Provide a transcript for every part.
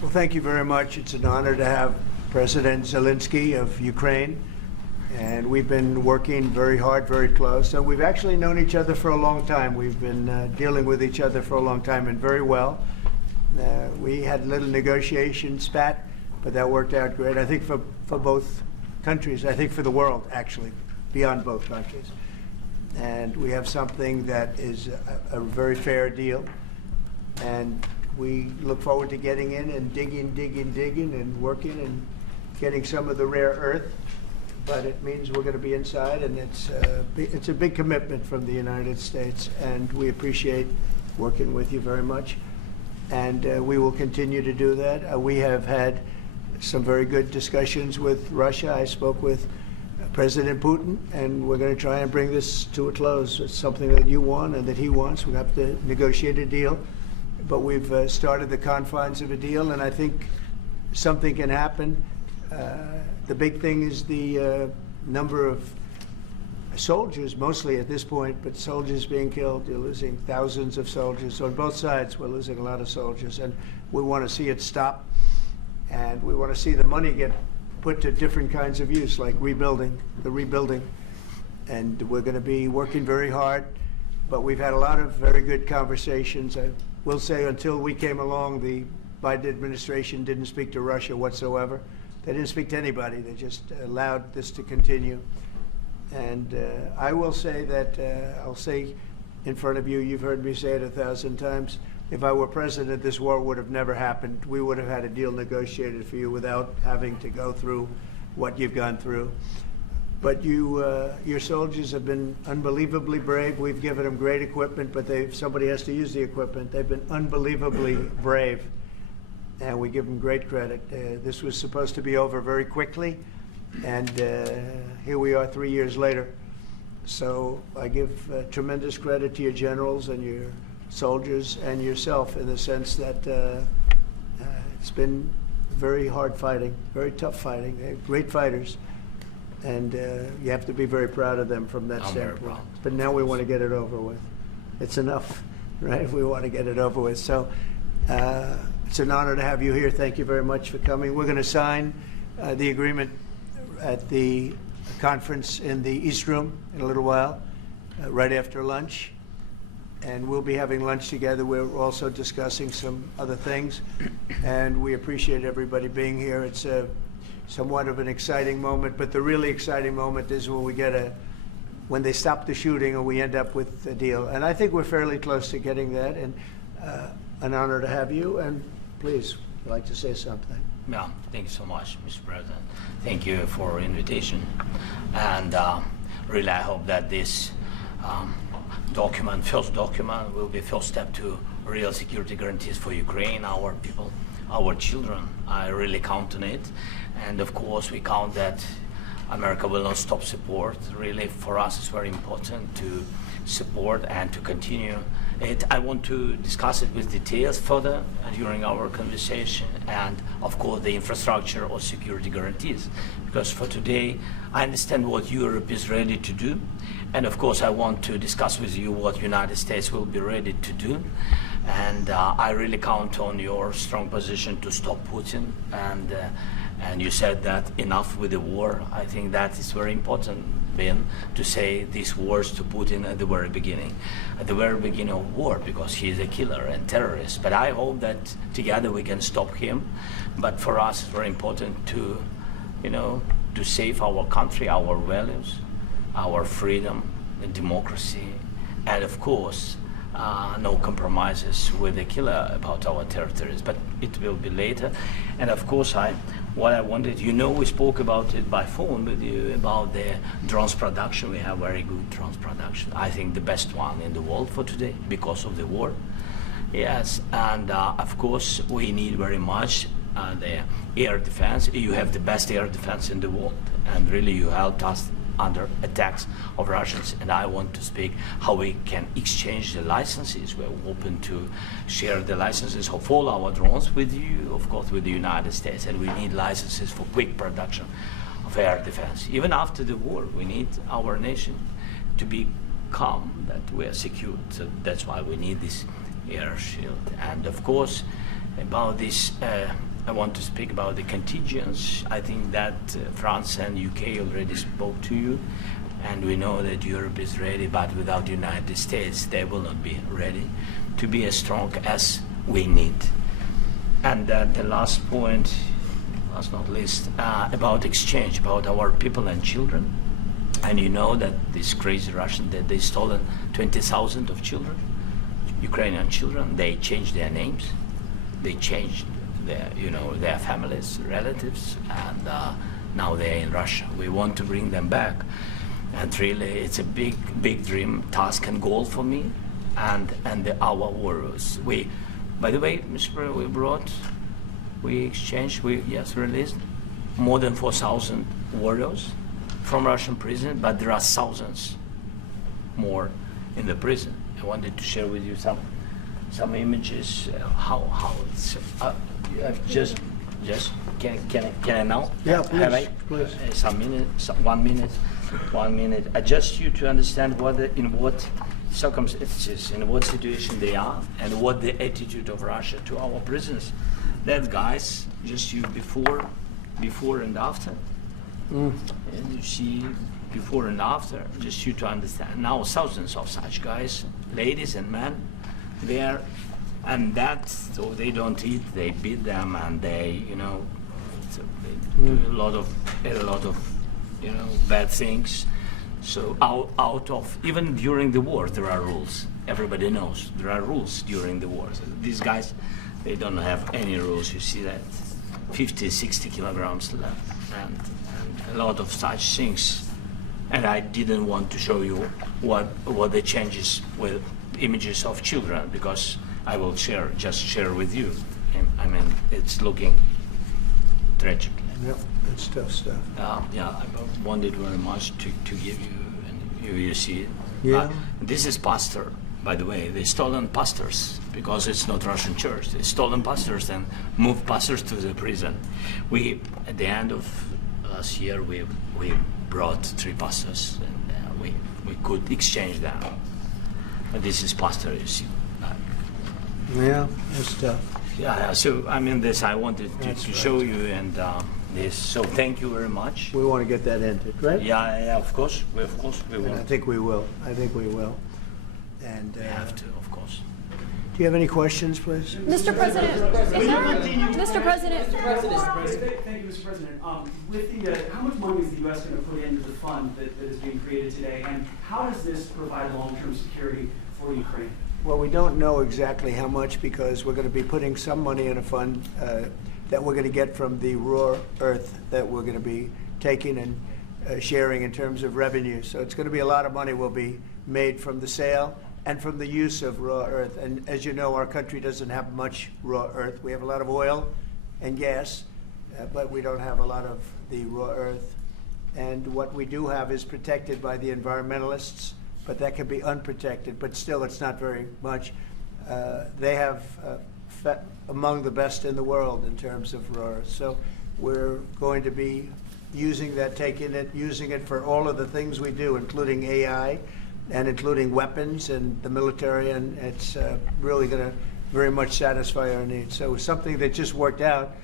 Well, thank you very much. It's an honor to have President Zelensky of Ukraine. And we've been working very hard, very close. So we've actually known each other for a long time. We've been dealing with each other for a long time and very well. We had a little negotiation spat, but that worked out great. I think for both countries, I think for the world, actually, beyond both countries. And we have something that is a very fair deal. And we look forward to getting in and digging and working and getting some of the rare earth. But it means we're going to be inside, and it's a big commitment from the United States, and we appreciate working with you very much. And we will continue to do that. We have had some very good discussions with Russia. I spoke with President Putin, and we're going to try and bring this to a close. It's something that you want and that he wants. We have to negotiate a deal, but we've started the confines of a deal, and I think something can happen. The big thing is the number of soldiers, mostly at this point, but soldiers being killed. You're losing thousands of soldiers. On both sides, we're losing a lot of soldiers, and we want to see it stop. And we want to see the money get put to different kinds of use, like rebuilding. And we're going to be working very hard, but we've had a lot of very good conversations. I will say until we came along, the Biden administration didn't speak to Russia whatsoever. They didn't speak to anybody. They just allowed this to continue. And I will say that, I'll say in front of you, you've heard me say it 1,000 times, if I were president, this war would have never happened. We would have had a deal negotiated for you without having to go through what you've gone through. But your soldiers have been unbelievably brave. We've given them great equipment, but somebody has to use the equipment. They've been unbelievably brave, and we give them great credit. This was supposed to be over very quickly, and here we are 3 years later. So I give tremendous credit to your generals and your soldiers and yourself in the sense that it's been very hard fighting, very tough fighting. They're great fighters, and you have to be very proud of them from that standpoint. But now we want to get it over with. It's enough, right? We want to get it over with. So it's an honor to have you here. Thank you very much for coming. We're going to sign the agreement at the conference in the East Room in a little while, right after lunch. And we'll be having lunch together. We're also discussing some other things. And we appreciate everybody being here. It's somewhat of an exciting moment, but the really exciting moment is when when they stop the shooting and we end up with a deal. And I think we're fairly close to getting that, and an honor to have you. And please, I'd like to say something. Yeah, thank you so much, Mr. President. Thank you for invitation. And really, I hope that this first document, will be first step to real security guarantees for Ukraine, our people, our children. I really count on it. And of course, we count that America will not stop support. Really, for us, it's very important to support and to continue it. I want to discuss it with details further during our conversation, and of course the infrastructure or security guarantees, because for today I understand what Europe is ready to do, and of course I want to discuss with you what United States will be ready to do. And I really count on your strong position to stop Putin, and you said that enough with the war. I think that is very important, Ben, to say these words to Putin at the very beginning of war, because he is a killer and terrorist. But I hope that together we can stop him. But for us, it's very important to, to save our country, our values, our freedom, and democracy, and of course, no compromises with the killer about our territories, but it will be later. And of course, what I wanted, we spoke about it by phone with you about the drones production. We have very good drones production. I think the best one in the world for today because of the war. Yes, and of course, we need very much the air defense. You have the best air defense in the world, and really you helped us under attacks of Russians, and I want to speak how we can exchange the licenses. We're open to share the licenses of all our drones with you, of course, with the United States, and we need licenses for quick production of air defense. Even after the war, we need our nation to be calm, that we are secured. So that's why we need this air shield. And of course, about this I want to speak about the contingents. I think that France and UK already spoke to you, and we know that Europe is ready, but without the United States, they will not be ready to be as strong as we need. And the last point, last not least, about exchange, about our people and children. And you know that this crazy Russian, that they stolen 20,000 of children, Ukrainian children. They changed their names, they changed their families, relatives, and now they're in Russia. We want to bring them back, and really, it's a big dream, task, and goal for me, and our warriors. By the way, Mr. President, we exchanged, released more than 4,000 warriors from Russian prison, but there are thousands more in the prison. I wanted to share with you some images. How it's just can I now? Yeah, Have I? please. Some minute, 1 minute, 1 minute. Just you to understand in what circumstances, in what situation they are, and what the attitude of Russia to our prisoners. That guys, just you before and after. And you see before and after, just you to understand. Now thousands of such guys, ladies and men, there, and that, so they don't eat, they beat them, and they, so they do a lot of bad things. So out of, even during the war, there are rules. Everybody knows there are rules during the war. So these guys, they don't have any rules. You see that 50, 60 kilograms left, and a lot of such things. And I didn't want to show you what the changes with images of children, because I will just share with you. I mean, it's looking tragic. Yep, it's tough stuff. Yeah, I wanted very much to give you, and you see it. Yeah. This is pastor, by the way. They stolen pastors, because it's not Russian church. They stolen pastors and moved pastors to the prison. At the end of last year, we brought 3 pastors, and we could exchange them. But this is pastor, you see. Yeah, that's tough. Yeah, so I mean, this I wanted to show you, and this. So thank you very much. We want to get that ended, right? Yeah, of course we And will. I think we will. And We have to, of course. do you have any questions, please? Mr. President, Mr. President, Thank you, Mr. President. With how much money is the U.S. going to put into the fund that is being created today, and how does this provide long-term security for Ukraine? Well, we don't know exactly how much, because we're going to be putting some money in a fund that we're going to get from the raw earth that we're going to be taking and sharing in terms of revenue. So it's going to be a lot of money will be made from the sale and from the use of raw earth. And as you know, our country doesn't have much raw earth. We have a lot of oil and gas, but we don't have a lot of the raw earth. And what we do have is protected by the environmentalists, but that can be unprotected. But still, it's not very much. They have among the best in the world in terms of raw earth. So we're going to be using that, using it for all of the things we do, including AI, and including weapons and the military, and it's really going to very much satisfy our needs. So it's something that just worked out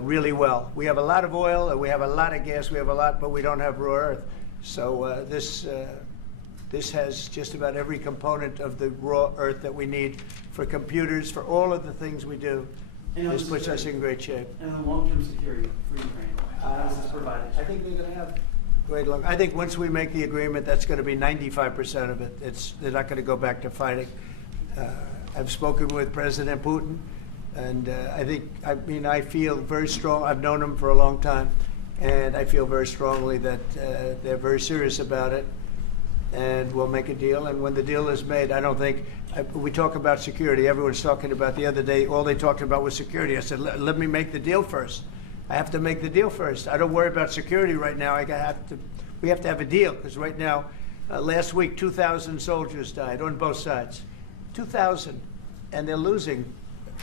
really well. We have a lot of oil, and we have a lot of gas, we have a lot, but we don't have raw earth. So this has just about every component of the raw earth that we need for computers, for all of the things we do. This puts us in great shape. And the long-term security for Ukraine, how does this provide? I think they're going to have great luck. I think once we make the agreement, that's going to be 95% of it. They're not going to go back to fighting. I've spoken with President Putin, and I feel very strong. I've known him for a long time, and I feel very strongly that they're very serious about it, and we'll make a deal. And when the deal is made, I don't think we talk about security. Everyone's talking about the other day. All they talked about was security. I said, let me make the deal first. I have to make the deal first. I don't worry about security right now. We have to have a deal, because right now, last week, 2,000 soldiers died on both sides. 2,000, and they're losing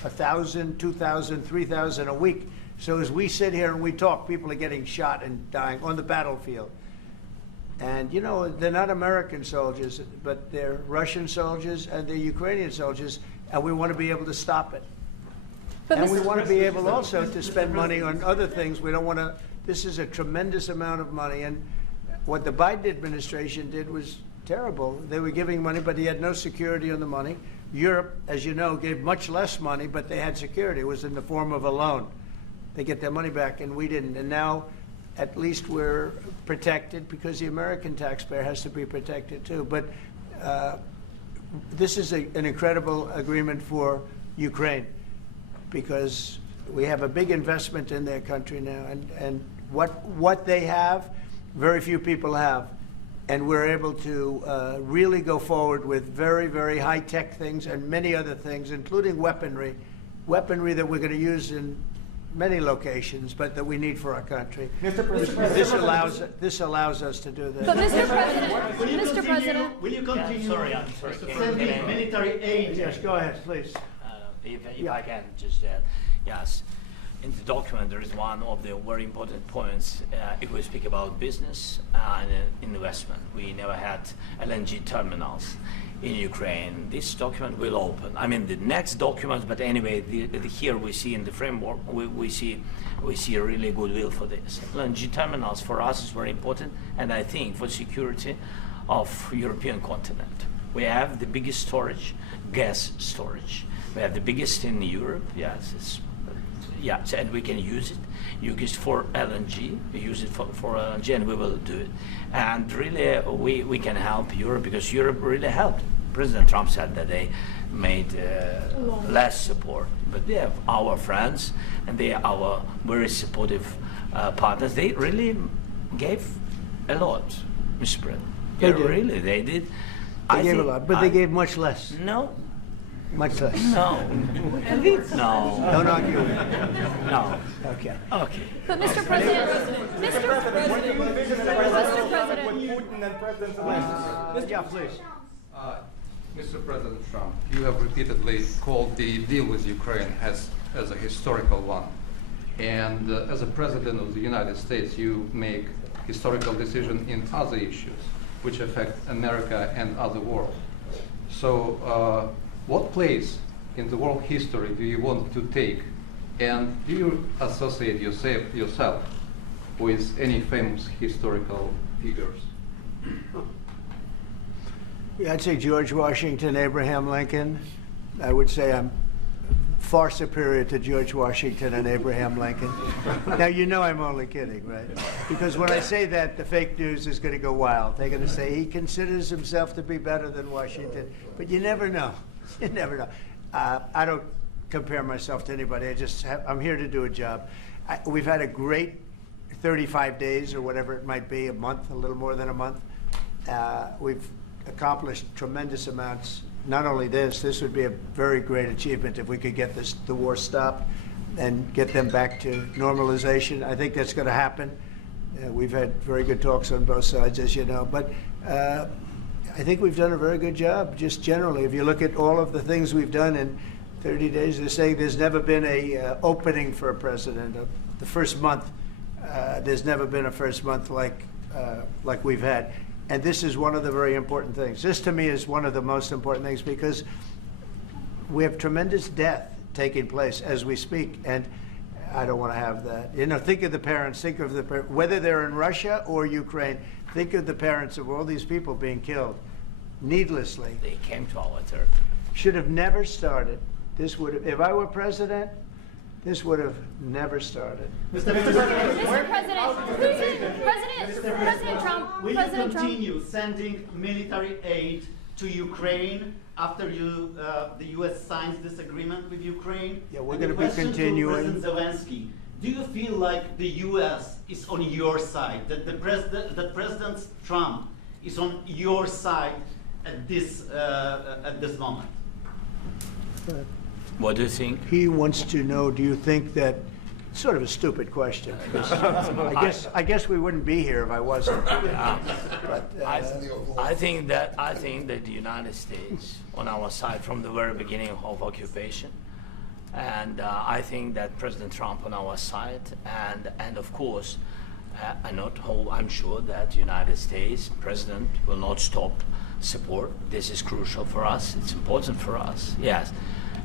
1,000, 2,000, 3,000 a week. So as we sit here and we talk, people are getting shot and dying on the battlefield. And they're not American soldiers, but they're Russian soldiers and they're Ukrainian soldiers, and we want to be able to stop it. But And we Mr. want to be able also to spend money on other things. We don't want to, this is a tremendous amount of money. And what the Biden administration did was terrible. They were giving money, but he had no security on the money. Europe, as you know, gave much less money, but they had security. It was in the form of a loan. They get their money back, and we didn't. And now, at least we're protected because the American taxpayer has to be protected too. But this is an incredible agreement for Ukraine because we have a big investment in their country now, and what they have, very few people have. And we're able to really go forward with very, very high-tech things and many other things, including weaponry that we're going to use in many locations, but that we need for our country. Mr. President, This allows us to do But this. Mr. President, will you continue I'm sorry. sending military aid? Yes, go ahead, please. If I can just add, yes. In the document, there is one of the very important points. If we speak about business and investment, we never had LNG terminals in Ukraine. This document will open. I mean, the next document, but anyway, here we see in the framework, we see a really goodwill for this. LNG terminals for us is very important, and I think for security of European continent. We have the biggest storage, gas storage. We have the biggest in Europe. Yes, and we can use it. Use it for LNG. Use it for LNG, and we will do it. And really, we can help Europe because Europe really helped. President Trump said that they made less support, but they have our friends and they are our very supportive partners. They really gave a lot, Mr. President. They did. Really, they did. They gave a lot, but they gave much less. No. Much less. No. No. Don't argue. No. Okay. Okay. but Mr. President, What do you envision as a Mr. president President. with Putin and President Zelensky? Yeah, please. Mr. President Trump, you have repeatedly called the deal with Ukraine as a historical one. And as a President of the United States, you make historical decisions in other issues which affect America and other world. So what place in the world history do you want to take? And do you associate yourself with any famous historical figures? Yeah, I'd say George Washington, Abraham Lincoln. I would say I'm far superior to George Washington and Abraham Lincoln. Now, you know I'm only kidding, right? Because when I say that, the fake news is going to go wild. They're going to say he considers himself to be better than Washington. But you never know. You never know. I don't compare myself to anybody. I'm here to do a job. We've had a great 35 days or whatever it might be, a month, a little more than a month. We've accomplished tremendous amounts. Not only this would be a very great achievement if we could get the war stopped and get them back to normalization. I think that's going to happen. We've had very good talks on both sides, as you know. But I think we've done a very good job, just generally. If you look at all of the things we've done in 30 days, they're saying there's never been a opening for a president. The first month, there's never been a first month like we've had. And this is one of the very important things. This, to me, is one of the most important things because we have tremendous death taking place as we speak, and I don't want to have that. You know, think of the parents, whether they're in Russia or Ukraine, think of the parents of all these people being killed needlessly. They came to our territory. Should have never started. This would have, if I were president, this would have never started. Mr. President, President Trump, will you President Trump. continue sending military aid to Ukraine after the U.S. signs this agreement with Ukraine? Yeah, we're And gonna the be question to continuing. President Zelensky, do you feel like the U.S. is on your side, that President Trump is on your side at this moment? What do you think? He wants to know, do you think that, sort of a stupid question. I guess we wouldn't be here if I wasn't. But, I think that the United States on our side from the very beginning of occupation, and I think that President Trump on our side, and of course, I'm sure that the United States President will not stop support. This is crucial for us. It's important for us. Yes.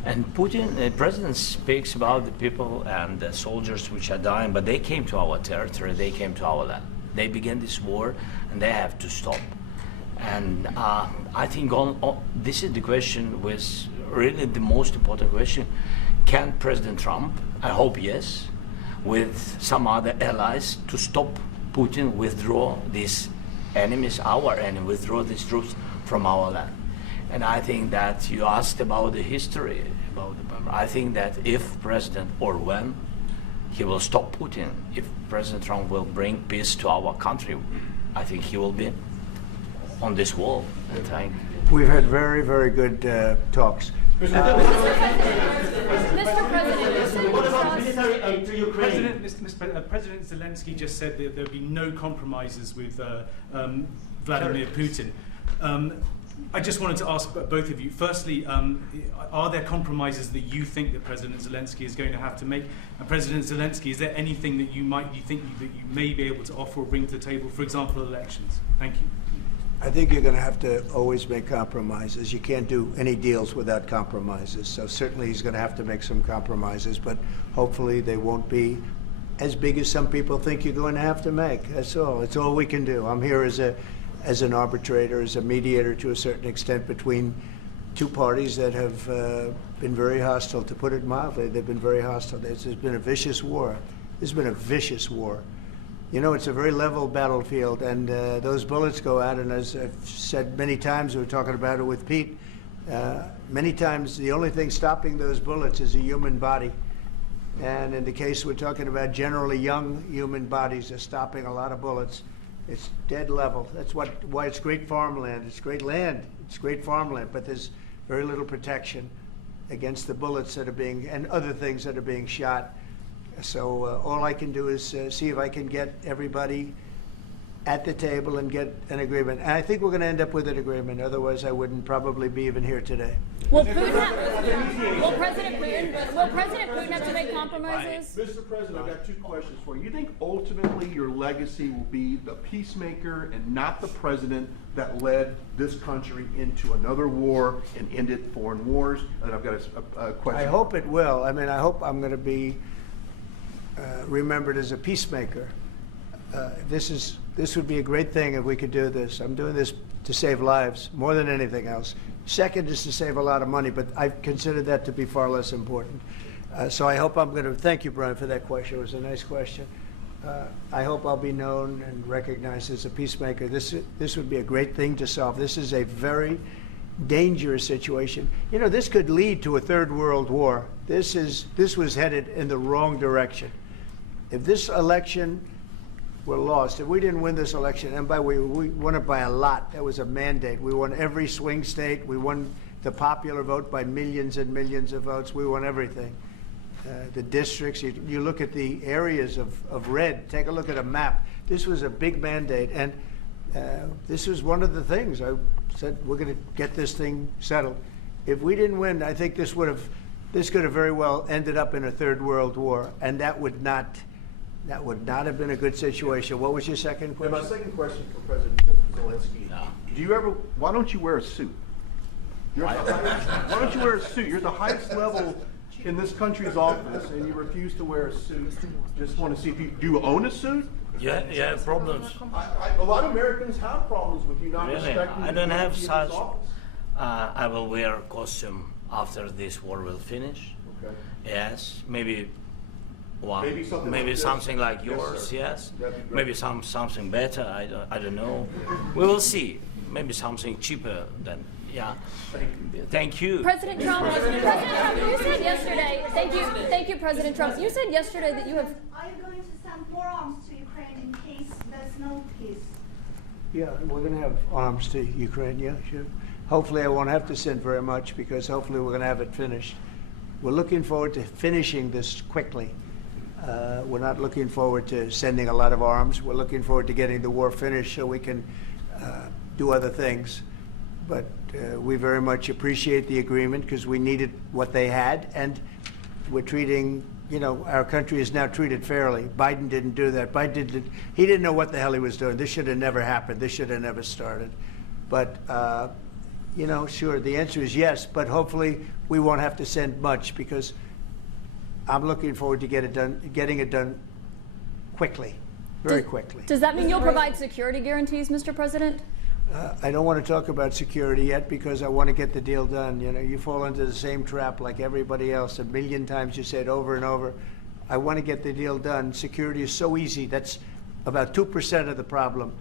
And Putin, the president speaks about the people and the soldiers which are dying, but they came to our territory, they came to our land. They began this war, and they have to stop. And I think this is the question, was really the most important question. Can President Trump, I hope yes, with some other allies, to stop Putin, withdraw these enemies, our enemy, withdraw these troops from our land? And I think that you asked about the history, I think that if President, or when, he will stop Putin, if President Trump will bring peace to our country, I think he will be on this wall. We've had very, very good talks. Mr. President, you said What about across- military aid to Ukraine? President Zelensky just said that there'll be no compromises with Vladimir Putin. I just wanted to ask both of you, firstly, are there compromises that you think that President Zelensky is going to have to make? And President Zelensky, is there anything that you think that you may be able to offer or bring to the table, for example, elections? Thank you. I think you're going to have to always make compromises. You can't do any deals without compromises. So certainly he's going to have to make some compromises, but hopefully they won't be as big as some people think you're going to have to make. That's all. It's all we can do. I'm here as an arbitrator, as a mediator to a certain extent between two parties that have been very hostile. To put it mildly, they've been very hostile. There's been a vicious war. There's been a vicious war. You know, it's a very level battlefield, and those bullets go out, and as I've said many times, we were talking about it with Pete, many times the only thing stopping those bullets is a human body. And in the case we're talking about, generally young human bodies are stopping a lot of bullets. It's dead level. That's why it's great farmland. It's great land. It's great farmland, but there's very little protection against the bullets that are being, and other things that are being shot. So all I can do is see if I can get everybody at the table and get an agreement. And I think we're going to end up with an agreement. Otherwise, I wouldn't probably be even here today. Will President Putin have to make compromises? Mr. President, I've got two questions for you. You think ultimately your legacy will be the peacemaker and not the president that led this country into another war and ended foreign wars? And I've got a question. I hope it will. I mean, I hope I'm going to be remembered as a peacemaker. This would be a great thing if we could do this. I'm doing this to save lives more than anything else. Second is to save a lot of money, but I consider that to be far less important. So I hope I'm going to, thank you, Brian, for that question. It was a nice question. I hope I'll be known and recognized as a peacemaker. This would be a great thing to solve. This is a very dangerous situation. You know, this could lead to a third world war. This was headed in the wrong direction. If this election were lost, if we didn't win this election, and by the way, we won it by a lot. That was a mandate. We won every swing state. We won the popular vote by millions and millions of votes. We won everything. The districts, you look at the areas of red, take a look at a map. This was a big mandate, and this was one of the things. I said, we're going to get this thing settled. If we didn't win, I think this could have very well ended up in a third world war, and that would not have been a good situation. What was your second And question? my second question for President Zelensky. No. Why don't you wear a suit? Why don't you wear a suit? You're at the highest level in this country's office, and you refuse to wear a suit. Just want to see if do you own a suit? Yeah, problems. A lot of Americans have problems with you not Really? respecting I the don't have dignity of such. this office. I will wear a costume after this war will finish. Okay. Yes, maybe one. Maybe something like maybe this? something like Yes, yours. sir. Yes. That'd be great. Maybe something better. I don't know. We will see. Maybe something cheaper than. Yeah. Thank you. President Trump, you said yesterday, thank you, President Trump. You said yesterday that you have. Are you going to send more arms to Ukraine in case there's no peace? Yeah, we're going to have arms to Ukraine, yeah, sure. Hopefully I won't have to send very much, because hopefully we're going to have it finished. We're looking forward to finishing this quickly. We're not looking forward to sending a lot of arms. We're looking forward to getting the war finished so we can do other things. But we very much appreciate the agreement, because we needed what they had, and we're treating, you know, our country is now treated fairly. Biden didn't do that. He didn't know what the hell he was doing. This should have never happened. This should have never started. But you know, sure, the answer is yes, but hopefully we won't have to send much, because I'm looking forward to getting it done quickly, very quickly. Does that mean you'll provide security guarantees, Mr. President? I don't want to talk about security yet, because I want to get the deal done. You know, you fall into the same trap like everybody else. A million times you said over and over. I want to get the deal done. Security is so easy. That's about 2% of the problem.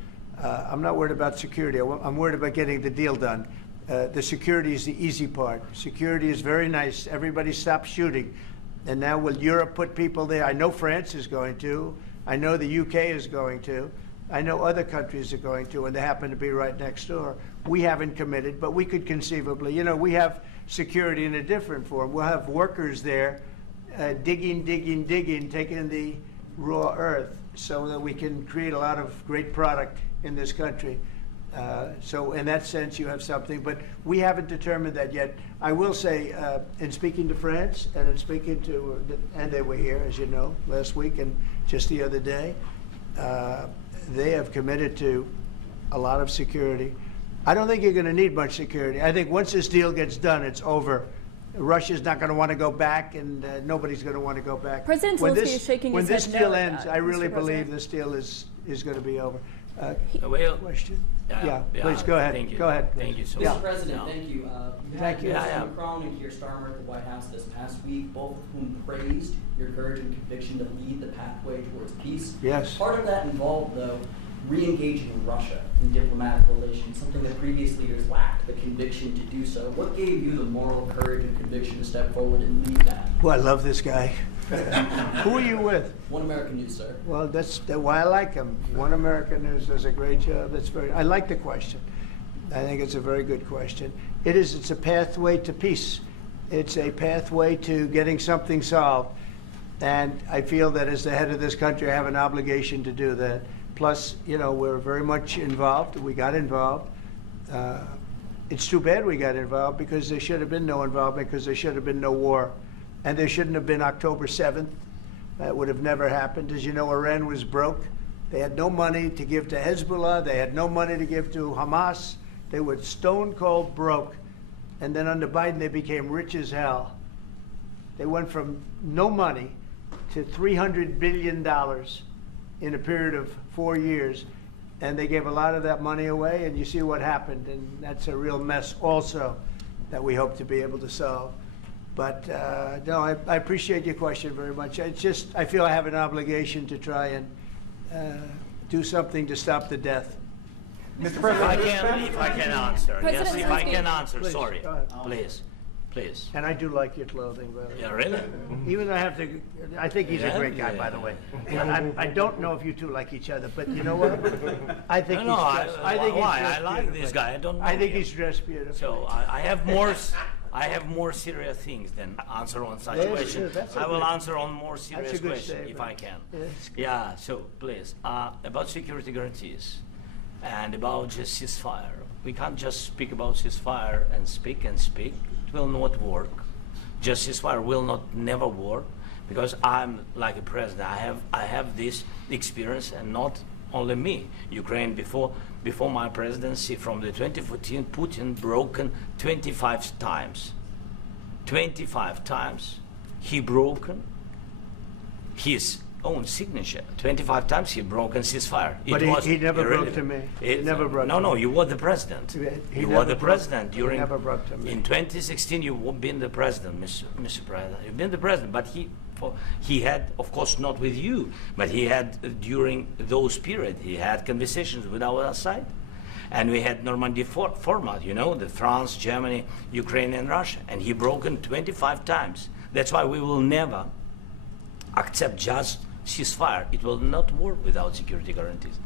I'm not worried about security. I'm worried about getting the deal done. The security is the easy part. Security is very nice. Everybody stopped shooting. And now will Europe put people there? I know France is going to. I know the UK is going to. I know other countries are going to, and they happen to be right next door. We haven't committed, but we could conceivably. You know, we have security in a different form. We'll have workers there digging, taking the raw earth so that we can create a lot of great product in this country. So in that sense, you have something, but we haven't determined that yet. I will say, in speaking to France and in speaking to, and they were here, as you know, last week and just the other day, they have committed to a lot of security. I don't think you're going to need much security. I think once this deal gets done, it's over. Russia's not going to want to go back, and nobody's going to want to go back. President Zelensky is shaking his head no. When this deal at ends, that, I really Mr. believe President. this deal is going to be over. Well, Question? Yeah, please go ahead. Thank you. Go ahead. Thank you so Yeah. much. Mr. President, No. thank you. You Thank had you. President Macron and Keir Starmer at the White House this past week, both of whom praised your courage and conviction to lead the pathway towards peace. Yes. Part of that involved, though, re-engaging Russia in diplomatic relations, something that previous leaders lacked the conviction to do so. What gave you the moral courage and conviction to step forward and lead that? Well, I love this guy. Who are you with? One American News, sir. Well, that's why I like him. One American News does a great job. I like the question. I think it's a very good question. It's a pathway to peace. It's a pathway to getting something solved. And I feel that as the head of this country, I have an obligation to do that. Plus, you know, we're very much involved. We got involved. It's too bad we got involved, because there should have been no involvement, because there should have been no war. And there shouldn't have been October 7th. That would have never happened. As you know, Iran was broke. They had no money to give to Hezbollah. They had no money to give to Hamas. They were stone cold broke. And then under Biden, they became rich as hell. They went from no money to $300 billion in a period of 4 years. And they gave a lot of that money away, and you see what happened. And that's a real mess also that we hope to be able to solve. But no, I appreciate your question very much. It's just, I feel I have an obligation to try and do something to stop the death. Mr. If President, I can answer, President yes, if I Zelensky. can answer, Please, sorry, go ahead. please. And I do like your clothing, by the way. Yeah, really? Even though I think he's a Yeah? great guy, Yeah. by the way. I don't know if you two like each other, but you know what? I think No, he's dressed. I think he's why? dressed I like this beautifully. guy. I don't know I think him. he's dressed beautifully. So I have more. I have more serious things than answer on such Yes, question. sure, that's I will okay. answer on more serious a good question statement. if I can. Yes. Yeah. So please, about security guarantees and about just ceasefire. We can't just speak about ceasefire and speak and speak. It will not work. Just ceasefire will not never work, because I'm like a president. I have this experience, and not only me. Ukraine before my presidency, from the 2014, Putin broken 25 times. 25 times he broken his own signature. 25 times he broken ceasefire. But he never broke to me. He never broke to No, me. you were the president. He You never were the broke- president he during. never broke to me. In 2016, you've been the president, Mr. President. You've been the president, but he had, of course, not with you, but he had during those period. He had conversations with our side, and we had Normandy format. You know, the France, Germany, Ukraine, and Russia, and he broken 25 times. That's why we will never accept just ceasefire. It will not work without security guarantees.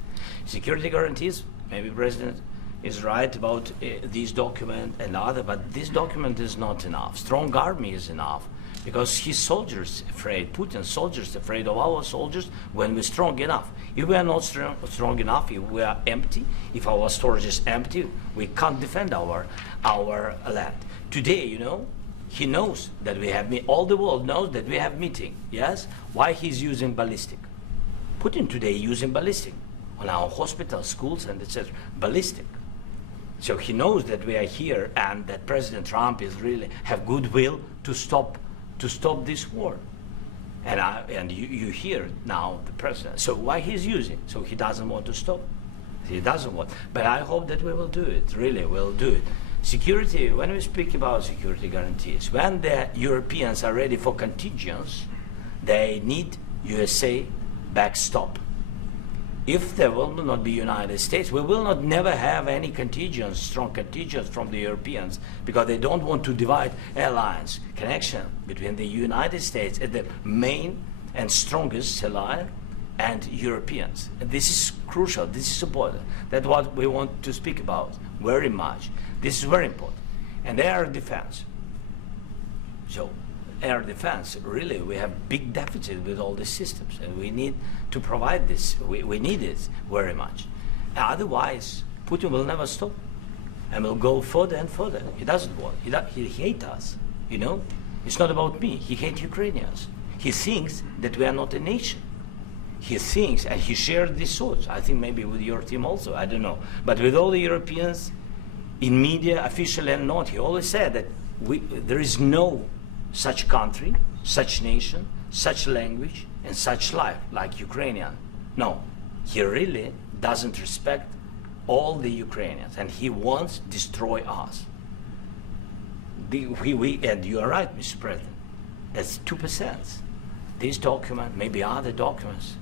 Security guarantees, maybe President is right about this document and other, but this document is not enough. Strong army is enough, because his soldiers afraid, Putin's soldiers afraid of our soldiers when we're strong enough. If we are not strong enough, if we are empty, if our storage is empty, we can't defend our land. Today, you know, he knows that we have all the world knows that we have meeting. Yes, why he's using ballistic? Putin today using ballistic on our hospitals, schools, and etc. Ballistic. So he knows that we are here and that President Trump is really have goodwill to stop this war. And you hear now the president. So why he's using? So he doesn't want to stop. He doesn't want. But I hope that we will do it. Really, we'll do it. Security. When we speak about security guarantees, when the Europeans are ready for contingents, they need USA backstop. If there will not be United States, we will not never have any contingents, strong contingents from the Europeans, because they don't want to divide alliance connection between the United States as the main and strongest ally and Europeans. And this is crucial. This is important. That's what we want to speak about very much. This is very important. And air defense. So air defense, really, we have big deficit with all these systems, and we need to provide this. We need it very much. Otherwise, Putin will never stop, and will go further and further. He doesn't want. He hates us. You know, it's not about me. He hates Ukrainians. He thinks that we are not a nation. He thinks, and he shared these thoughts. I think maybe with your team also. I don't know, but with all the Europeans, in media, official and not, he always said that there is no such country, such nation, such language, and such life like Ukrainian. No, he really doesn't respect all the Ukrainians, and he wants to destroy us. And you are right, Mr. President. That's 2%. This document, maybe other documents,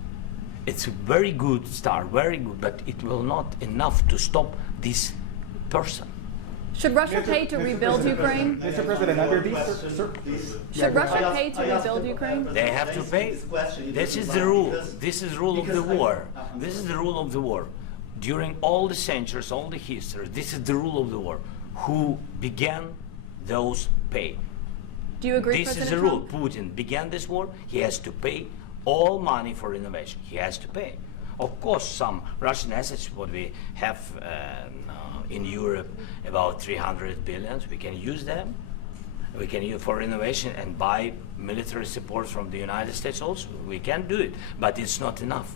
it's a very good start, very good, but it will not enough to stop this person. Should Russia pay to rebuild Ukraine? Mr. President, under these... Should Russia pay to rebuild Ukraine? They have to pay. This is the rule. This is the rule of the war. This is the rule of the war. During all the centuries, all the history, this is the rule of the war. Who began, those pay. Do you agree, This President is the rule. Trump? Putin began this war. He has to pay all money for innovation. He has to pay. Of course, some Russian assets, what we have in Europe, about 300 billion, we can use them. We can use for innovation and buy military support from the United States also. We can do it, but it's not enough.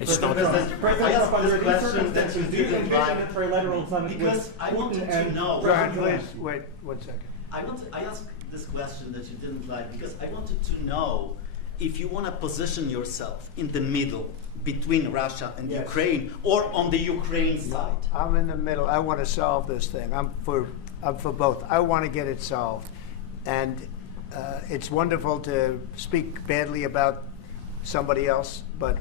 It's not enough. President Trump, under these circumstances, do you didn't envision like- a trilateral summit Because with I wanted Putin to and know. Brian, please, wait 1 second. I asked this question that you didn't like because I wanted to know if you want to position yourself in the middle between Russia and Ukraine or on the Ukraine side. I'm in the middle. I want to solve this thing. I'm for both. I want to get it solved. And it's wonderful to speak badly about somebody else, but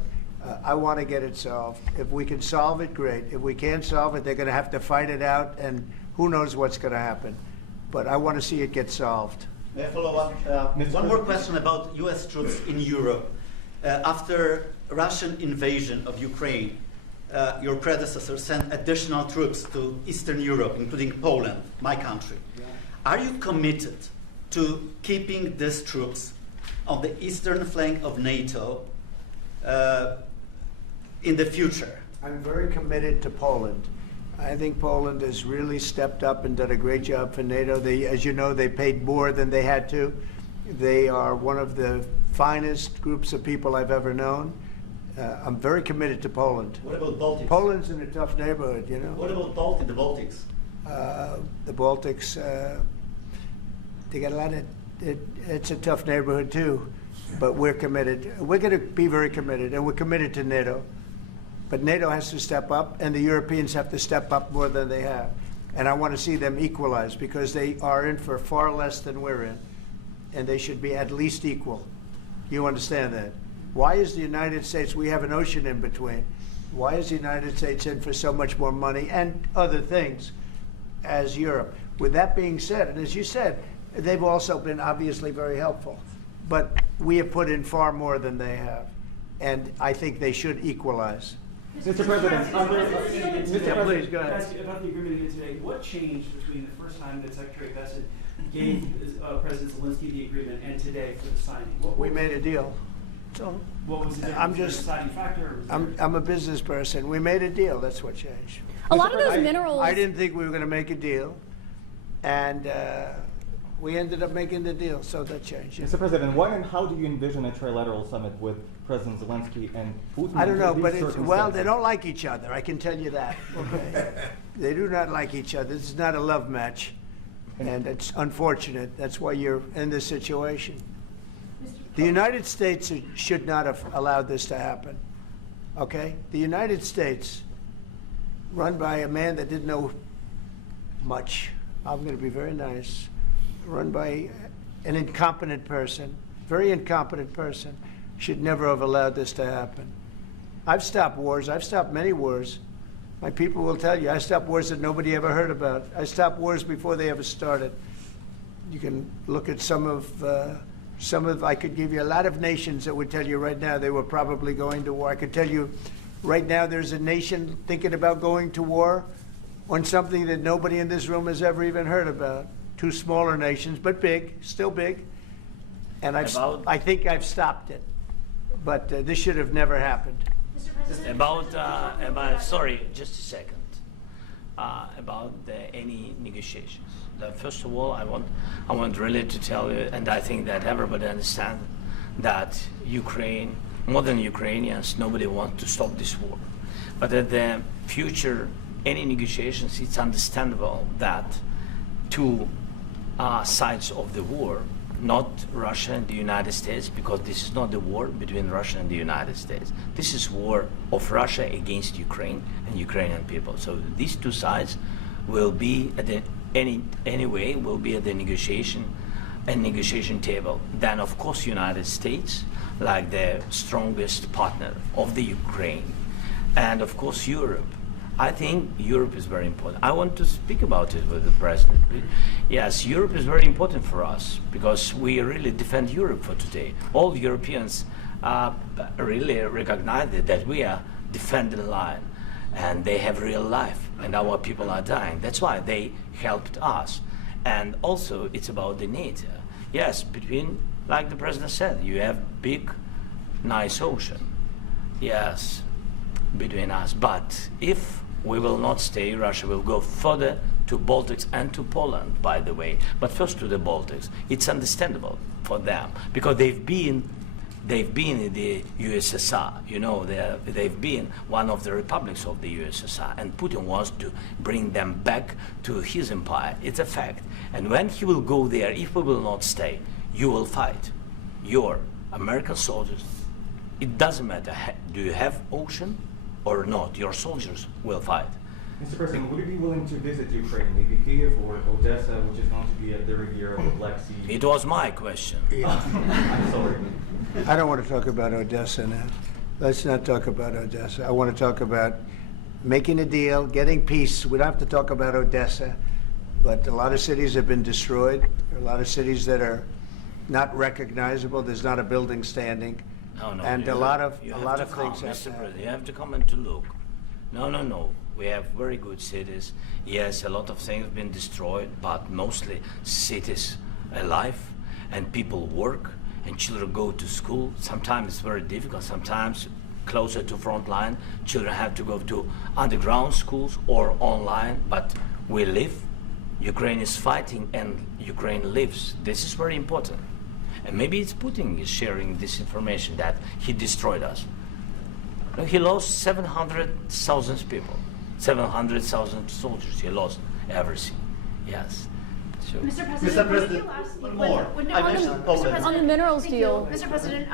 I want to get it solved. If we can solve it, great. If we can't solve it, they're going to have to fight it out, and who knows what's going to happen. But I want to see it get solved. May I follow up? One more question about U.S. troops in Europe. After Russian invasion of Ukraine, your predecessor sent additional troops to Eastern Europe, including Poland, my country. Are you committed to keeping these troops on the eastern flank of NATO in the future? I'm very committed to Poland. I think Poland has really stepped up and done a great job for NATO. As you know, they paid more than they had to. They are one of the finest groups of people I've ever known. I'm very committed to Poland. What about Baltics? Poland's in a tough neighborhood, you know. What about the Baltics? The Baltics, they got a lot of, it's a tough neighborhood too, but we're committed. We're going to be very committed, and we're committed to NATO. But NATO has to step up, and the Europeans have to step up more than they have. And I want to see them equalize, because they are in for far less than we're in, and they should be at least equal. You understand that? Why is the United States, we have an ocean in between, why is the United States in for so much more money and other things as Europe? With that being said, and as you said, they've also been obviously very helpful, but we have put in far more than they have, and I think they should equalize. Mr. President, Please, go ahead. Ask about the agreement here today. What changed between the first time that Secretary Bessent gave President Zelensky the agreement and today for the signing? We made a deal. So What was the difference? I'm Was there a just, deciding factor? Or was there- I'm a business person. We made a deal. That's what changed. A lot of those minerals. I didn't think we were going to make a deal, and We ended up making the deal, so that changed. Mr. President, when and how do you envision a trilateral summit with President Zelensky and Putin? I don't know, under but these well, they circumstances? don't like each other. I can tell you that. Okay, they do not like each other. This is not a love match, and it's unfortunate. That's why you're in this situation. The United States should not have allowed this to happen. Okay, the United States, run by a man that didn't know much. I'm going to be very nice. Run by an incompetent person, very incompetent person, should never have allowed this to happen. I've stopped wars. I've stopped many wars. My people will tell you, I stopped wars that nobody ever heard about. I stopped wars before they ever started. You can look at some of, I could give you a lot of nations that would tell you right now they were probably going to war. I could tell you right now there's a nation thinking about going to war on something that nobody in this room has ever even heard about. Two smaller nations, but big, still big. And I think I've stopped it. But this should have never happened. Mr. President, About sorry, just a second. About any negotiations. First of all, I want really to tell you, and I think that everybody understands that Ukraine, more than Ukrainians, nobody wants to stop this war. But at the future, any negotiations, it's understandable that two sides of the war, not Russia and the United States, because this is not the war between Russia and the United States. This is war of Russia against Ukraine and Ukrainian people. So these two sides will be at the anyway will be at the negotiation table. Then of course United States, like the strongest partner of the Ukraine, and of course Europe. I think Europe is very important. I want to speak about it with the President. Yes, Europe is very important for us because we really defend Europe for today. All Europeans really recognize that we are defending the line and they have real life and our people are dying. That's why they helped us. And also it's about the NATO. Yes, between, like the President said, you have big, nice ocean. Yes, between us. But if we will not stay, Russia will go further to Baltics and to Poland, by the way. But first to the Baltics. It's understandable for them because they've been in the USSR. You know, they've been one of the republics of the USSR, and Putin wants to bring them back to his empire. It's a fact. And when he will go there, if we will not stay, you will fight. Your American soldiers, it doesn't matter, do you have ocean or not, your soldiers will fight. Mr. President, would you be willing to visit Ukraine, maybe Kiev or Odessa, which is going to be at the riviera of the Black Sea? It was my question. I'm sorry. I don't want to talk about Odessa now. Let's not talk about Odessa. I want to talk about making a deal, getting peace. We don't have to talk about Odessa, but a lot of cities have been destroyed. There are a lot of cities that are not recognizable. There's not a building standing. No, and a lot of things have Mr. President, you have to come and to look. No. We have very good cities. Yes, a lot of things have been destroyed, but mostly cities alive, and people work, and children go to school. Sometimes it's very difficult. Sometimes closer to front line, children have to go to underground schools or online. But we live. Ukraine is fighting, and Ukraine lives. This is very important. And maybe it's Putin is sharing this information that he destroyed us. No, he lost 700,000 people, 700,000 soldiers. He lost everything. Yes. So. Mr. President, when did you last speak one more. On the minerals deal. Mr. President,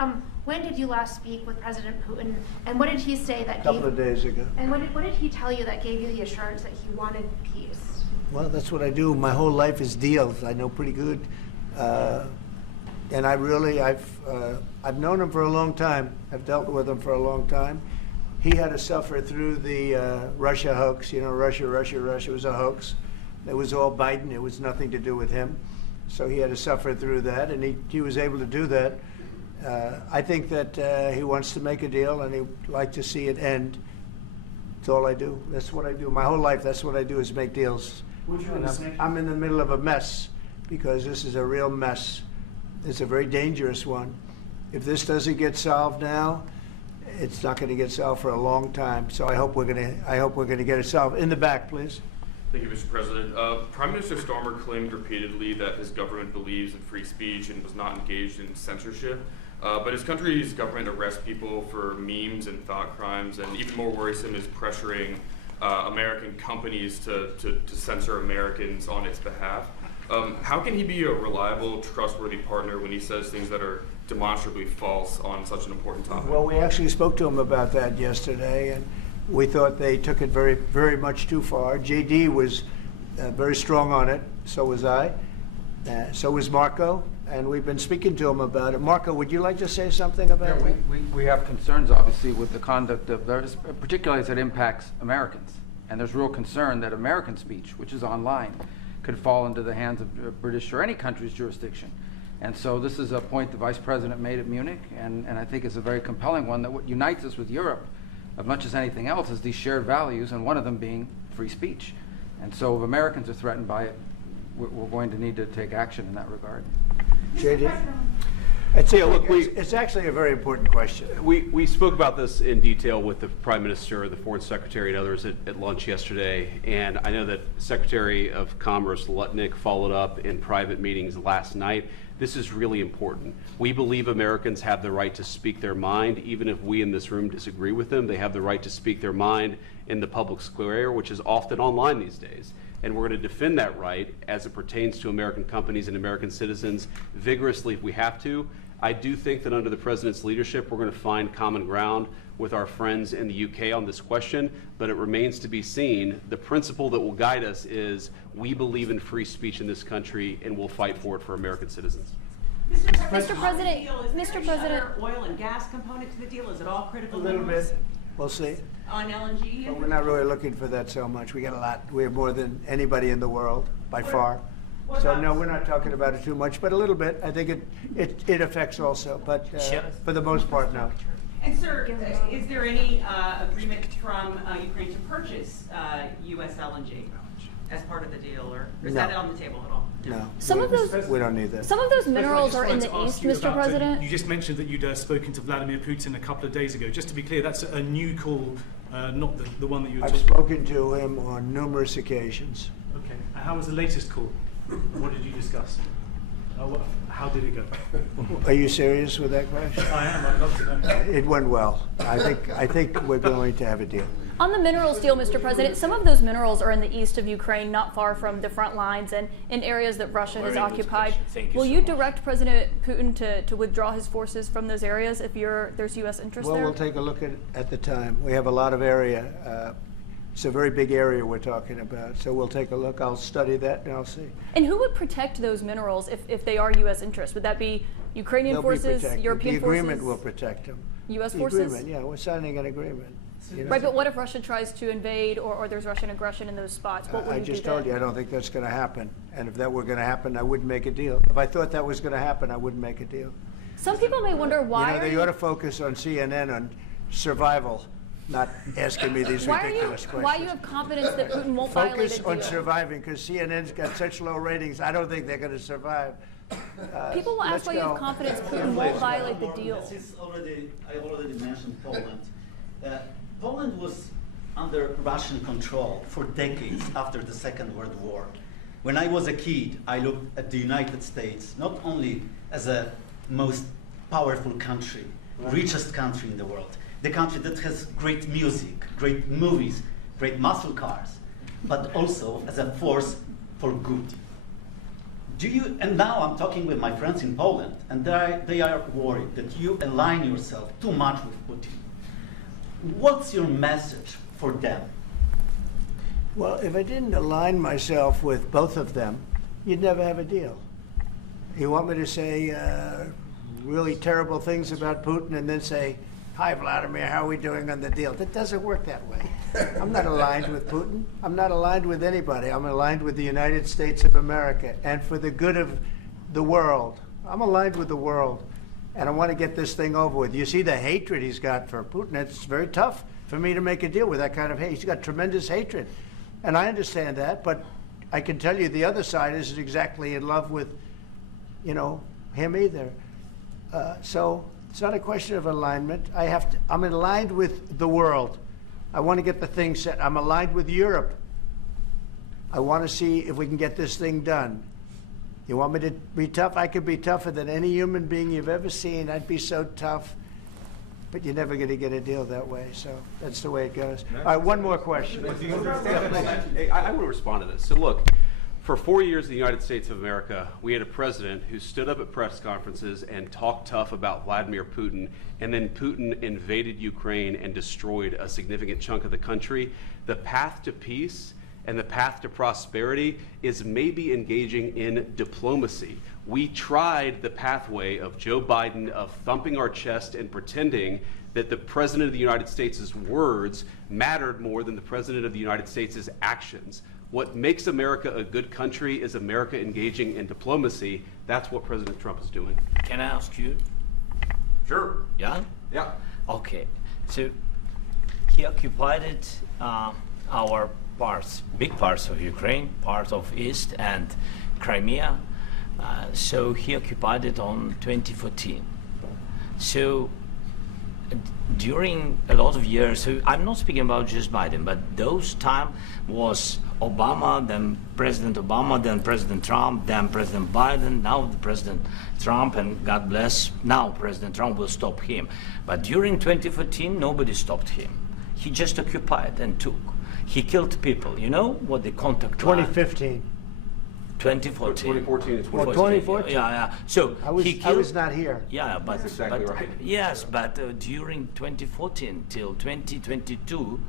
when did you last speak with President Putin, and what did he say that A couple of days ago. And what did he tell you that gave you the assurance that he wanted peace? Well, that's what I do. My whole life is deals. I know pretty good. And I've known him for a long time. I've dealt with him for a long time. He had to suffer through the Russia hoax. You know, Russia was a hoax. It was all Biden. It was nothing to do with him. So he had to suffer through that, and he was able to do that. I think that he wants to make a deal, and he'd like to see it end. That's all I do. That's what I do. My whole life, that's what I do is make deals. I'm in the middle of a mess because this is a real mess. It's a very dangerous one. If this doesn't get solved now, it's not going to get solved for a long time. So I hope we're going to get it solved. In the back, please. Thank you, Mr. President. Prime Minister Starmer claimed repeatedly that his government believes in free speech and was not engaged in censorship. But his country's government arrests people for memes and thought crimes, and even more worrisome is pressuring American companies to censor Americans on its behalf. How can he be a reliable, trustworthy partner when he says things that are demonstrably false on such an important topic? Well, we actually spoke to him about that yesterday, and we thought they took it very, very much too far. JD was very strong on it. So was I. So was Marco. And we've been speaking to him about it. Marco, would you like to say something about that? We have concerns, obviously, with the conduct of those, particularly as it impacts Americans. And there's real concern that American speech, which is online, could fall into the hands of British or any country's jurisdiction. And so this is a point the Vice President made at Munich, and I think it's a very compelling one, that what unites us with Europe, as much as anything else, is these shared values, and one of them being free speech. And so if Americans are threatened by it, we're going to need to take action in that regard. JD? It's actually a very important question. We spoke about this in detail with the Prime Minister, the Foreign Secretary, and others at lunch yesterday, and I know that Secretary of Commerce Lutnick followed up in private meetings last night. This is really important. We believe Americans have the right to speak their mind, even if we in this room disagree with them. They have the right to speak their mind in the public square, which is often online these days. And we're going to defend that right as it pertains to American companies and American citizens vigorously if we have to. I do think that under the President's leadership, we're going to find common ground with our friends in the UK on this question, but it remains to be seen. The principle that will guide us is we believe in free speech in this country, and we'll fight for it for American citizens. Mr. President, oil and gas component to the deal? Is it all critical A little minerals? bit. We'll see. On LNG? But we're not really looking for that so much. We got a lot. We have more than anybody in the world, by far. So no, we're not talking about it too much, but a little bit. I think it affects also, but for the most part, no. And sir, is there any agreement from Ukraine to purchase U.S. LNG as part of the deal, or is that on the table at all? No. We don't need that. Some of those minerals are in the east, Mr. President. You just mentioned that you'd spoken to Vladimir Putin a couple of days ago. Just to be clear, that's a new call, not the one that you were I've talking about. spoken to him on numerous occasions. Okay. And how was the latest call? What did you discuss? How did it go? Are you serious with that question? I am. I'd love to know. It went well. I think we're going to have a deal. On the minerals deal, Mr. President, some of those minerals are in the east of Ukraine, not far from the front lines and in areas that Russia has occupied. Will you direct President Putin to withdraw his forces from those areas if there's U.S. interest there? Well, we'll take a look at the time. We have a lot of area. It's a very big area we're talking about. So we'll take a look. I'll study that and I'll see. And who would protect those minerals if they are U.S. interests? Would that be Ukrainian They'll forces, be European forces? The agreement forces? will protect them. U.S. The forces? agreement, yeah. We're signing an agreement. Right, but what if Russia tries to invade or there's Russian aggression in those spots? What would I you do just told you I don't think that's going to happen. And if that were going to happen, I wouldn't make a deal. If I thought that was going to happen, I wouldn't make a deal. Some people may wonder why. They ought to focus on CNN on survival, not asking me these ridiculous questions. Why you have confidence that Putin won't violate a Focus deal? on surviving, because CNN's got such low ratings. I don't think they're going to survive. People will ask why you have confidence Putin won't violate the deal. I already mentioned Poland. Poland was under Russian control for decades after the Second World War. When I was a kid, I looked at the United States not only as a most powerful country, richest country in the world, the country that has great music, great movies, great muscle cars, but also as a force for good. And now I'm talking with my friends in Poland, and they are worried that you align yourself too much with Putin. What's your message for them? Well, if I didn't align myself with both of them, you'd never have a deal. You want me to say really terrible things about Putin and then say, "Hi, Vladimir, how are we doing on the deal?" That doesn't work that way. I'm not aligned with Putin. I'm not aligned with anybody. I'm aligned with the United States of America and for the good of the world. I'm aligned with the world, and I want to get this thing over with. You see the hatred he's got for Putin. It's very tough for me to make a deal with that kind of hate. He's got tremendous hatred, and I understand that, but I can tell you the other side isn't exactly in love with, him either. So it's not a question of alignment. I'm aligned with the world. I want to get the thing set. I'm aligned with Europe. I want to see if we can get this thing done. You want me to be tough? I could be tougher than any human being you've ever seen. I'd be so tough. But you're never going to get a deal that way. So that's the way it goes. All right, one more question. Hey, I want to respond to this. So look, for 4 years in the United States of America, we had a president who stood up at press conferences and talked tough about Vladimir Putin, and then Putin invaded Ukraine and destroyed a significant chunk of the country. The path to peace and the path to prosperity is maybe engaging in diplomacy. We tried the pathway of Joe Biden, of thumping our chest and pretending that the President of the United States' words mattered more than the President of the United States' actions. What makes America a good country is America engaging in diplomacy. That's what President Trump is doing. Can I ask you? Sure. Yeah? Yeah. Okay. So he occupied it, our parts, big parts of Ukraine, part of East and Crimea. So he occupied it on 2014. So during a lot of years, so I'm not speaking about just Biden, but those time was Obama, then President Obama, then President Trump, then President Biden, now the President Trump, and God bless, now President Trump will stop him. But during 2014, nobody stopped him. He just occupied and took. He killed people. You know what the contact line? 2015. 2014. 2014 and 2014. 2014. Yeah. So I was not here. Yeah, but That's exactly right. Yes, but during 2014 till 2022,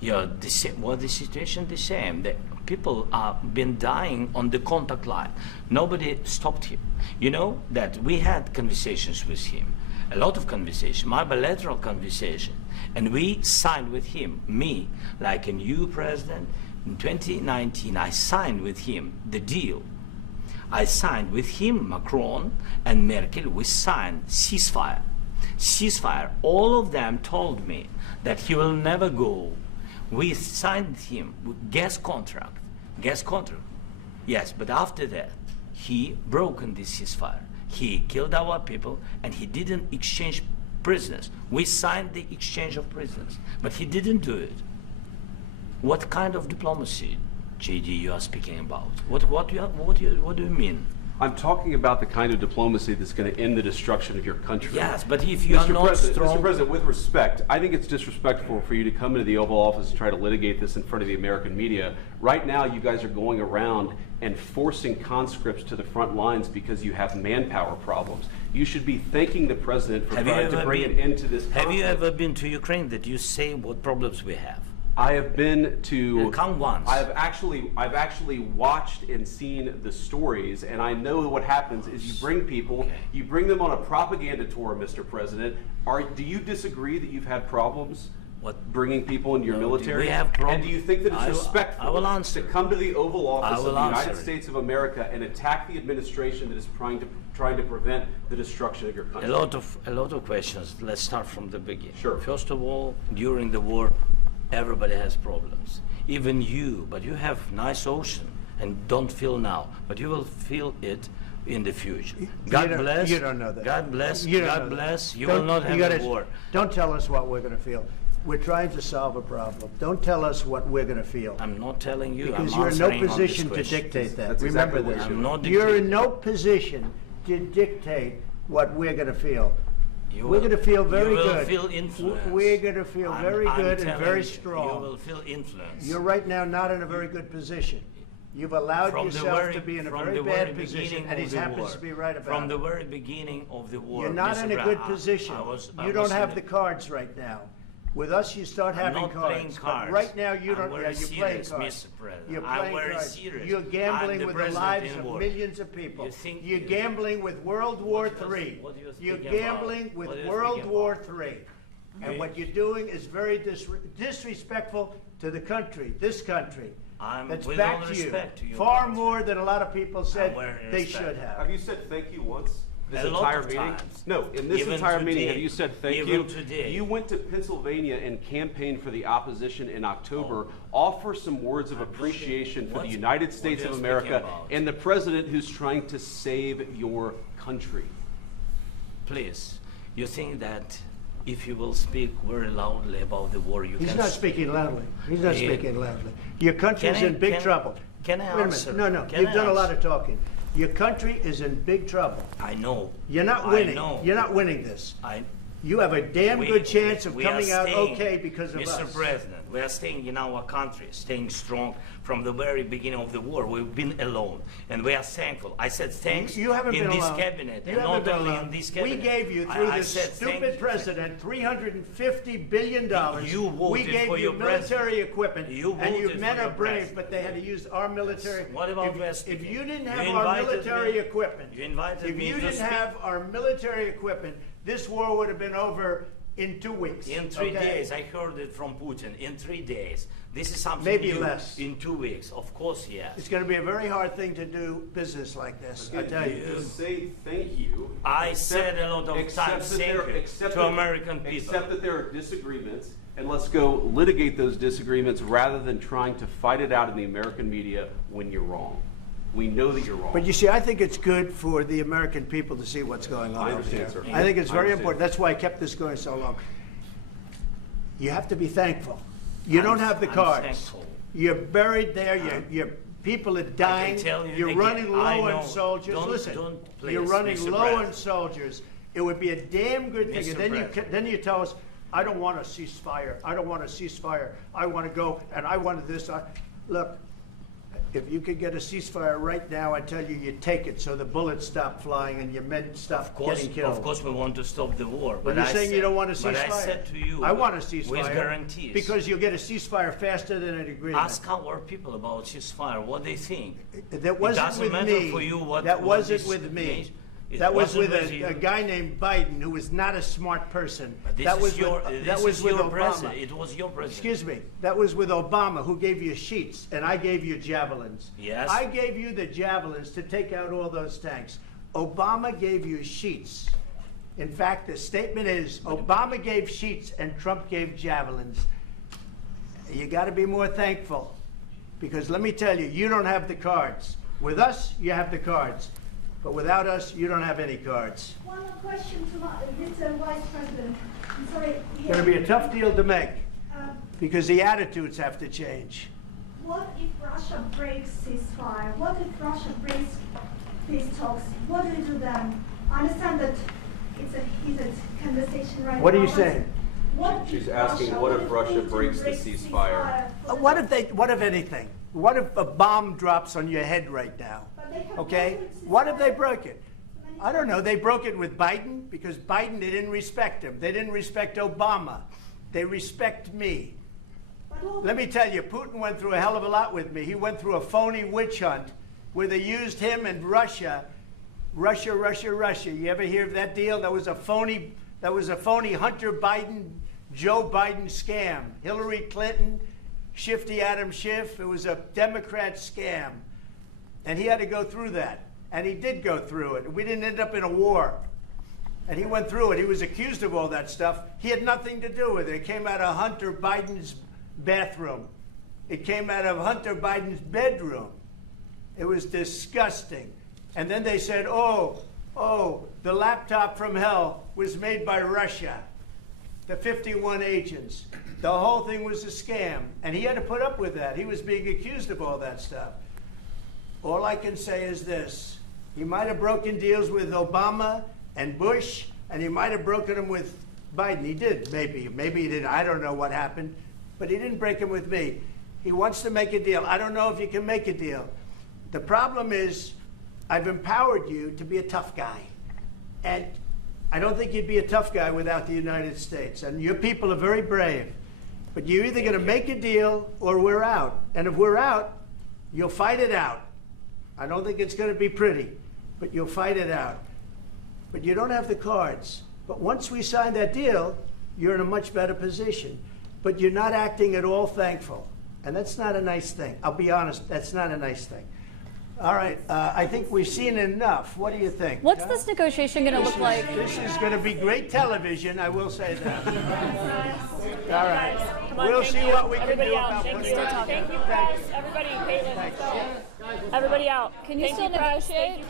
yeah, the situation the same. The people have been dying on the contact line. Nobody stopped him. You know that we had conversations with him, a lot of conversation, my bilateral conversation, and we signed with him, me, like a new president. In 2019, I signed with him the deal. I signed with him, Macron and Merkel, we signed ceasefire. Ceasefire. All of them told me that he will never go. We signed him with gas contract. Gas contract. Yes, but after that, he broken this ceasefire. He killed our people and he didn't exchange prisoners. We signed the exchange of prisoners, but he didn't do it. What kind of diplomacy, JD, you are speaking about? What do you mean? I'm talking about the kind of diplomacy that's going to end the destruction of your country. Yes, but if you are not strong... Mr. President, with respect, I think it's disrespectful for you to come into the Oval Office and try to litigate this in front of the American media. Right now, you guys are going around and forcing conscripts to the front lines because you have manpower problems. You should be thanking the President for trying to bring an end to this conflict. Have you ever been to Ukraine that you say what problems we have? I have been to. Come once. I've actually watched and seen the stories, and I know what happens is you bring people, you bring them on a propaganda tour, Mr. President. Do you disagree that you've had problems? Bringing people into your military? We have problems. And do you think that it's respectful to come to the Oval Office of the United States of America and attack the administration that is trying to prevent the destruction of your country? A lot of questions. Let's start from the beginning. Sure. First of all, during the war, everybody has problems. Even you, but you have nice ocean and don't feel now, but you will feel it in the future. God bless. You don't know that. God bless. You God bless. You will not have a war. Don't tell us what we're going to feel. We're trying to solve a problem. Don't tell us what we're going to feel. I'm not telling you. Because I'm you're in no answering on this position to question. dictate that. That's Remember exactly this. what I'm not You're in dictating. no position to dictate what we're going to feel. You We're will- going to feel very you will good. Feel influence. We're going to feel very I'm good and telling very you, strong. You will feel influence. You're right now not in a very good position. You've allowed From the yourself very- to be in a from very the bad very position, beginning and he of the happens war. to be right about From it. the very beginning of the war. You're not Mr. in a Brown, good position. I You don't was have in the cards right now. With us, you start I'm having not cards. playing But cards. right now, you I'm don't. very Yeah, you're playing serious, cards. Mr. President. You're I'm playing very cards. serious. You're gambling I'm the with the president lives in of war. millions of people. You think- You're gambling with World War III. what are you You're speaking about? gambling with What are you World speaking War about? III. And what you're doing is very disrespectful to the country, this country. That's with back all to you. respect to your Far country. more than a lot of people said I'm wearing they respect. should have. Have you said thank you once? This A lot entire of meeting? times. No, in this Even entire meeting, today. have you said thank Even you? today. You went to Pennsylvania and campaigned for the opposition in October. Offer some words of appreciation for the United States what of are you speaking America about? and the president who's trying to save your country. Please, you think that if you will speak very loudly about the war, you He's can... not speaking loudly. He's not Yeah. speaking loudly. Your country's Can I- in big can- trouble. Can I Wait a answer? minute. No, Can you've I done a lot answer? of talking. Your country is in big trouble. I know. You're not I winning. know. You're not winning this. I You have a damn We- good chance of we are coming out staying, okay because of Mr. us. President, we are staying in our country, staying strong from the very beginning of the war. We've been alone, and we are thankful. I said thanks You haven't in been this alone. cabinet, You and haven't not been only alone. in this cabinet. We gave you, through I this said thank stupid you. president, $350 billion. You voted we gave for you your military president. equipment, You and you voted men for are your brave, president. but they had to use our military. What about if you didn't You have our invited military me. equipment, You invited if me you to didn't speak. have our military equipment, this war would have been over in 2 weeks. In 3 okay? days, I heard it from Putin. In 3 days, this is something Maybe new. less. In 2 weeks, of course, yes. It's going to be a very hard thing to do business like this, I tell you. Just say thank you. I said a lot of Accept times that thank there- you accept to that- American people. Accept that there are disagreements, and let's go litigate those disagreements rather than trying to fight it out in the American media when you're wrong. We know that you're wrong. But you see, I think it's good for the American people to see what's going on. I understand, sir. I think it's I very understand. important. That's why I kept this going so long. You have to be thankful. You don't have the I'm cards. thankful. You're buried there. Your people are dying. tell you You're again, running low I on know. soldiers. Don't- Listen, don't, please, you're running Mr. low President. on soldiers. It would be a damn good thing. Mr. And then President. then you tell us, I don't want a ceasefire. I don't want a ceasefire. I want to go and I wanted this. Look. If you could get a ceasefire right now, I tell you, you take it so the bullets stop flying and your men stop getting killed. Of course, we want to stop the war. But you're saying you don't want a But ceasefire. I said to you, I want a ceasefire. with guarantees. Because you'll get a ceasefire faster than an agreement. Ask our people about ceasefire, what they think. That wasn't it doesn't with matter me. for you what That what wasn't this with me. means. It That was wasn't with you. a guy named Biden, who was not a smart person. But this That is was your, with, this that was is with your Obama. president. It was your president. Excuse me. That was with Obama, who gave you sheets, and I gave you javelins. Yes. I gave you the javelins to take out all those tanks. Obama gave you sheets. In fact, the statement is Obama gave sheets and Trump gave javelins. You got to be more thankful, because let me tell you, you don't have the cards. With us, you have the cards. But without us, you don't have any cards. One more question to Mr. Vice President. I'm sorry. It's going to be a tough deal to make, Um, because the attitudes have to change. What if Russia breaks ceasefire? What if Russia breaks peace talks? What do we do then? I understand that it's a heated conversation right now. What are you but saying? What She's if asking, what if Russia Putin breaks the ceasefire? What if anything? What if a bomb drops on your head right now? But they have Okay? broken ceasefire What if they broke it? many I don't know. times. They broke it with Biden because Biden, they didn't respect him. They didn't respect Obama. They respect me. But all- Let me tell you, Putin went through a hell of a lot with me. He went through a phony witch hunt where they used him and Russia. Russia. You ever hear of that deal? That was a phony Hunter Biden, Joe Biden scam. Hillary Clinton, Shifty Adam Schiff. It was a Democrat scam. And he had to go through that. And he did go through it. We didn't end up in a war. And he went through it. He was accused of all that stuff. He had nothing to do with it. It came out of Hunter Biden's bathroom. It came out of Hunter Biden's bedroom. It was disgusting. And then they said, oh, the laptop from hell was made by Russia. The 51 agents. The whole thing was a scam. And he had to put up with that. He was being accused of all that stuff. All I can say is this. He might have broken deals with Obama and Bush, and he might have broken them with Biden. He did, maybe. Maybe he didn't. I don't know what happened. But he didn't break them with me. He wants to make a deal. I don't know if you can make a deal. The problem is, I've empowered you to be a tough guy. And I don't think you'd be a tough guy without the United States. And your people are very brave. But you're either going to make a deal or we're out. And if we're out, you'll fight it out. I don't think it's going to be pretty, but you'll fight it out. But you don't have the cards. But once we sign that deal, you're in a much better position. But you're not acting at all thankful. And that's not a nice thing. I'll be honest, that's not a nice thing. All right, I think we've seen enough. What do you think? What's this negotiation going to look like? This is going to be great television, I will say that. All right. Come on, We'll thank see you. what we can Everybody do out. about Thank putting you. it. Thank you, press. Everybody, Caitlin, let's go. Everybody out. Can you still negotiate?